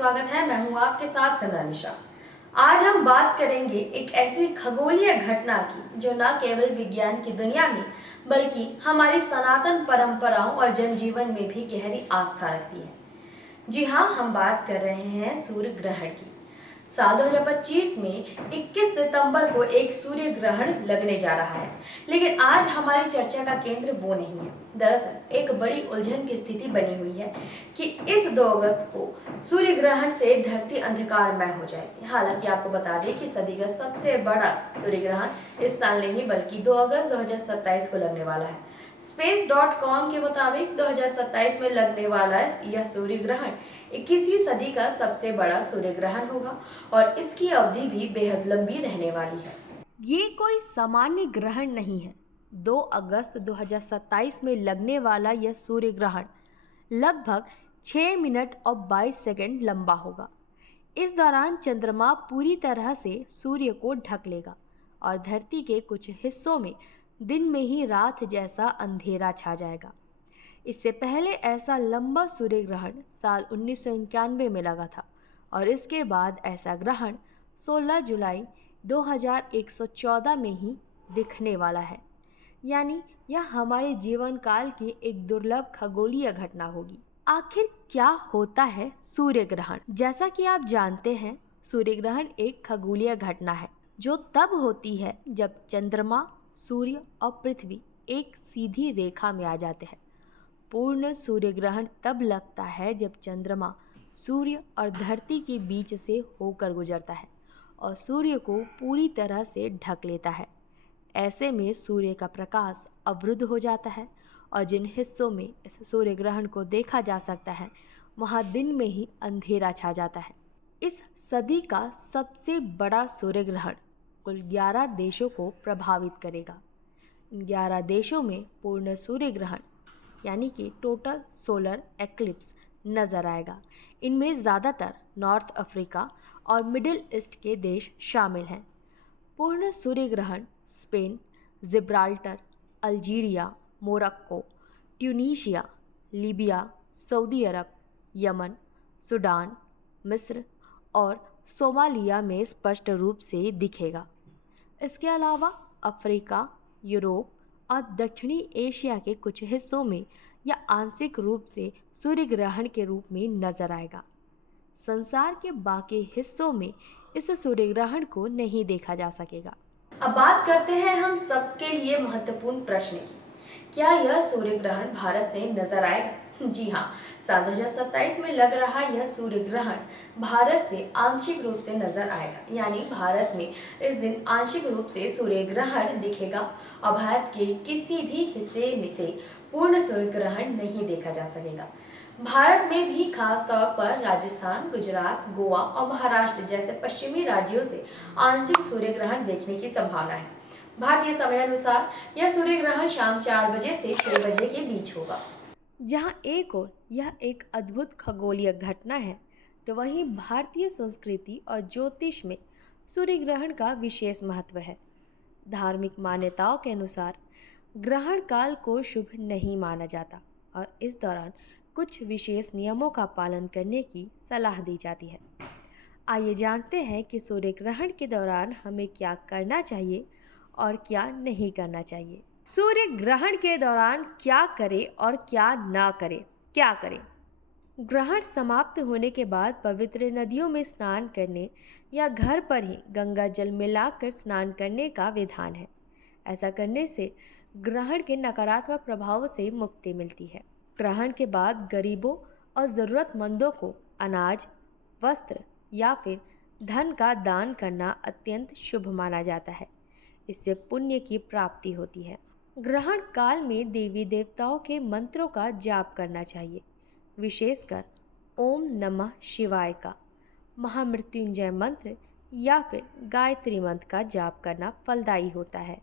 स्वागत है। मैं हूं आपके साथ सिमरन निशा। आज हम बात करेंगे एक ऐसी खगोलीय घटना की जो न केवल विज्ञान की दुनिया में बल्कि हमारी सनातन परंपराओं और जनजीवन में भी गहरी आस्था रखती है। जी हाँ, हम बात कर रहे हैं सूर्य ग्रहण की। साल 2025 में 21 सितंबर को एक सूर्य ग्रहण लगने जा रहा है, लेकिन आज हमारी चर्चा का केंद्र वो नहीं है। दरअसल एक बड़ी उलझन की स्थिति बनी हुई है कि इस 2 अगस्त को सूर्य ग्रहण से धरती अंधकारमय हो जाएगी। हालांकि आपको बता दें कि सदी का सबसे बड़ा सूर्य ग्रहण इस साल नहीं बल्कि 2 अगस्त 2027 को लगने वाला है। space.com के मुताबिक 2027 में लगने वाला यह सूर्य ग्रहण 21वीं सदी का सबसे बड़ा सूर्य ग्रहण होगा और इसकी अवधि भी बेहद लंबी रहने वाली है। ये कोई सामान्य ग्रहण नहीं है। 2 अगस्त 2027 में लगने वाला यह सूर्य ग्रहण लगभग 6 मिनट और 22 सेकंड लंबा होगा। इस दौरान चंद्रमा पूरी तरह से सूर्य को ढक लेगा और धरती के कुछ हिस्सों में दिन में ही रात जैसा अंधेरा छा जाएगा। इससे पहले ऐसा लंबा सूर्य ग्रहण साल 1991 में लगा था और इसके बाद ऐसा ग्रहण 16 जुलाई 2114 में ही दिखने वाला है। यानी यह हमारे जीवन काल की एक दुर्लभ खगोलीय घटना होगी। आखिर क्या होता है सूर्य ग्रहण? जैसा कि आप जानते हैं, सूर्य ग्रहण एक खगोलीय घटना है जो तब होती है जब चंद्रमा, सूर्य और पृथ्वी एक सीधी रेखा में आ जाते हैं। पूर्ण सूर्य ग्रहण तब लगता है जब चंद्रमा सूर्य और धरती के बीच से होकर गुजरता है और सूर्य को पूरी तरह से ढक लेता है। ऐसे में सूर्य का प्रकाश अवरुद्ध हो जाता है और जिन हिस्सों में इस सूर्य ग्रहण को देखा जा सकता है वहां दिन में ही अंधेरा छा जाता है। इस सदी का सबसे बड़ा सूर्य ग्रहण कुल 11 देशों को प्रभावित करेगा। इन 11 देशों में पूर्ण सूर्य ग्रहण यानी कि टोटल सोलर एक्लिप्स नजर आएगा। इनमें ज़्यादातर नॉर्थ अफ्रीका और मिडिल ईस्ट के देश शामिल हैं। पूर्ण सूर्य ग्रहण Spain, Gibraltar, Algeria, Morocco, Tunisia, Libya, Saudi Arab, Yemen, Sudan, मिस्र और सोमालिया में स्पष्ट रूप से दिखेगा। इसके अलावा अफ्रीका, यूरोप और दक्षिणी एशिया के कुछ हिस्सों में यह आंशिक रूप से सूर्य ग्रहण के रूप में नजर आएगा। संसार के बाकी हिस्सों में इस सूर्य ग्रहण को नहीं देखा जा सकेगा। अब बात करते हैं हम सबके लिए महत्वपूर्ण प्रश्न की। क्या यह सूर्य ग्रहण भारत से नजर आएगा? जी हाँ, साल 2027 में लग रहा यह सूर्य ग्रहण भारत से आंशिक रूप से नजर आएगा। यानी भारत में इस दिन आंशिक रूप से सूर्य ग्रहण दिखेगा और भारत के किसी भी हिस्से में से पूर्ण सूर्य ग्रहण नहीं देखा जा सकेगा। भारत में भी खास तौर पर राजस्थान, गुजरात, गोवा और महाराष्ट्र जैसे पश्चिमी राज्यों से आंशिक सूर्य ग्रहण देखने की संभावना है। भारतीय समय अनुसार यह सूर्य ग्रहण शाम 4 बजे से 6 बजे के बीच होगा। जहाँ एक ओर यह एक अद्भुत खगोलीय घटना है, तो वहीं भारतीय संस्कृति और ज्योतिष में सूर्य ग्रहण का विशेष महत्व है। धार्मिक मान्यताओं के अनुसार ग्रहण काल को शुभ नहीं माना जाता और इस दौरान कुछ विशेष नियमों का पालन करने की सलाह दी जाती है। आइए जानते हैं कि सूर्य ग्रहण के दौरान हमें क्या करना चाहिए और क्या नहीं करना चाहिए। सूर्य ग्रहण के दौरान क्या करें और क्या ना करें। क्या करें? ग्रहण समाप्त होने के बाद पवित्र नदियों में स्नान करने या घर पर ही गंगा जल मिलाकर स्नान करने का विधान है। ऐसा करने से ग्रहण के नकारात्मक प्रभाव से मुक्ति मिलती है। ग्रहण के बाद गरीबों और ज़रूरतमंदों को अनाज, वस्त्र या फिर धन का दान करना अत्यंत शुभ माना जाता है। इससे पुण्य की प्राप्ति होती है। ग्रहण काल में देवी देवताओं के मंत्रों का जाप करना चाहिए, विशेषकर ओम नमः शिवाय का, महामृत्युंजय मंत्र या फिर गायत्री मंत्र का जाप करना फलदायी होता है।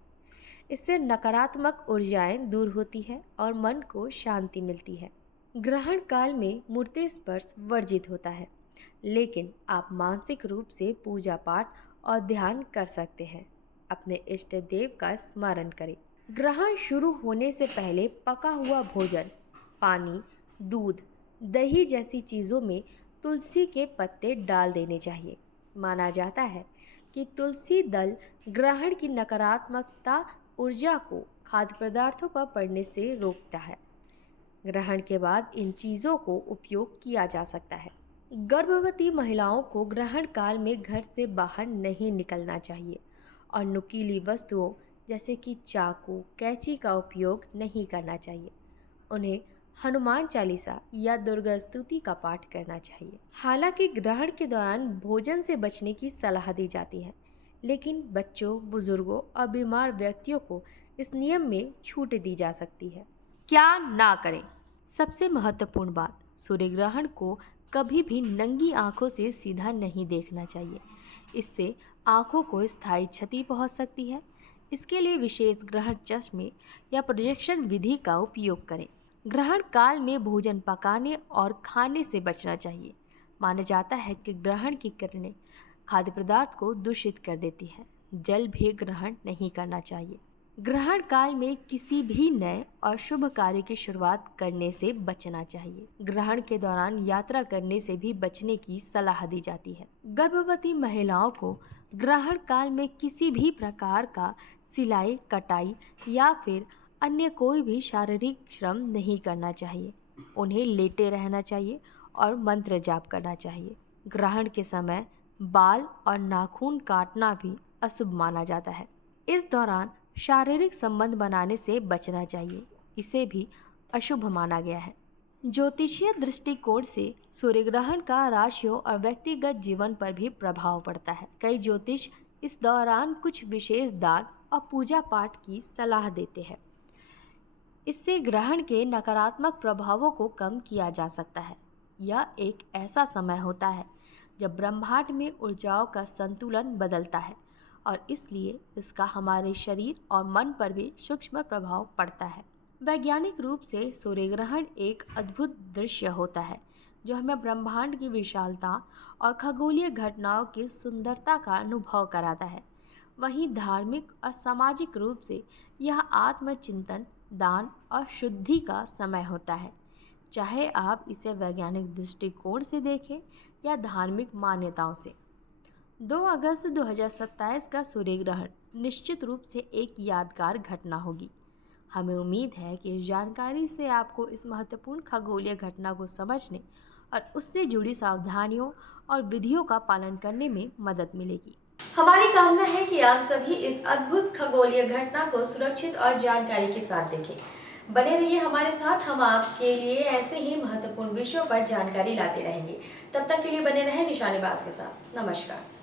इससे नकारात्मक ऊर्जाएं दूर होती है और मन को शांति मिलती है। ग्रहण काल में मूर्ति स्पर्श वर्जित होता है, लेकिन आप मानसिक रूप से पूजा पाठ और ध्यान कर सकते हैं। अपने इष्ट देव का स्मरण करें। ग्रहण शुरू होने से पहले पका हुआ भोजन, पानी, दूध, दही जैसी चीज़ों में तुलसी के पत्ते डाल देने चाहिए। माना जाता है कि तुलसी दल ग्रहण की नकारात्मकता ऊर्जा को खाद्य पदार्थों पर पड़ने से रोकता है। ग्रहण के बाद इन चीज़ों को उपयोग किया जा सकता है। गर्भवती महिलाओं को ग्रहण काल में घर से बाहर नहीं निकलना चाहिए और नुकीली वस्तुओं जैसे कि चाकू, कैंची का उपयोग नहीं करना चाहिए। उन्हें हनुमान चालीसा या दुर्गा स्तुति का पाठ करना चाहिए। हालांकि ग्रहण के दौरान भोजन से बचने की सलाह दी जाती है, लेकिन बच्चों, बुजुर्गों और बीमार व्यक्तियों को इस नियम में छूट दी जा सकती है। क्या ना करें? सबसे महत्वपूर्ण बात, सूर्य ग्रहण को कभी भी नंगी आंखों से सीधा नहीं देखना चाहिए। इससे आंखों को स्थायी क्षति पहुंच सकती है। इसके लिए विशेष ग्रहण चश्मे या प्रोजेक्शन विधि का उपयोग करें। ग्रहण काल में भोजन पकाने और खाने से बचना चाहिए। माना जाता है कि ग्रहण की किरणें खाद्य पदार्थ को दूषित कर देती है। जल भी ग्रहण नहीं करना चाहिए। ग्रहण काल में किसी भी नए और शुभ कार्य की शुरुआत करने से बचना चाहिए। ग्रहण के दौरान यात्रा करने से भी बचने की सलाह दी जाती है। गर्भवती महिलाओं को ग्रहण काल में किसी भी प्रकार का सिलाई, कटाई या फिर अन्य कोई भी शारीरिक श्रम नहीं करना चाहिए। उन्हें लेटे रहना चाहिए और मंत्र जाप करना चाहिए। ग्रहण के समय बाल और नाखून काटना भी अशुभ माना जाता है। इस दौरान शारीरिक संबंध बनाने से बचना चाहिए। इसे भी अशुभ माना गया है। ज्योतिषीय दृष्टिकोण से सूर्य ग्रहण का राशियों और व्यक्तिगत जीवन पर भी प्रभाव पड़ता है। कई ज्योतिष इस दौरान कुछ विशेष दान और पूजा पाठ की सलाह देते हैं। इससे ग्रहण के नकारात्मक प्रभावों को कम किया जा सकता है। यह एक ऐसा समय होता है जब ब्रह्मांड में ऊर्जाओं का संतुलन बदलता है और इसलिए इसका हमारे शरीर और मन पर भी सूक्ष्म प्रभाव पड़ता है। वैज्ञानिक रूप से सूर्य ग्रहण एक अद्भुत दृश्य होता है जो हमें ब्रह्मांड की विशालता और खगोलीय घटनाओं की सुंदरता का अनुभव कराता है। वहीं धार्मिक और सामाजिक रूप से यह आत्मचिंतन, दान और शुद्धि का समय होता है। चाहे आप इसे वैज्ञानिक दृष्टिकोण से देखें या धार्मिक मान्यताओं से। 2 अगस्त 2027 का सूर्य ग्रहण निश्चित रूप से एक यादगार घटना होगी। हमें उम्मीद है कि इस जानकारी से आपको इस महत्वपूर्ण खगोलीय घटना को समझने और उससे जुड़ी सावधानियों और विधियों का पालन करने में मदद मिलेगी। हमारी कामना है कि आप सभी इस अद्भुत खगोलीय घटना को सुरक्षित और जानकारी के साथ देखें। बने रहिए हमारे साथ, हम आपके लिए ऐसे ही महत्वपूर्ण विषयों पर जानकारी लाते रहेंगे। तब तक के लिए बने रहें निशानेबाज के साथ। नमस्कार।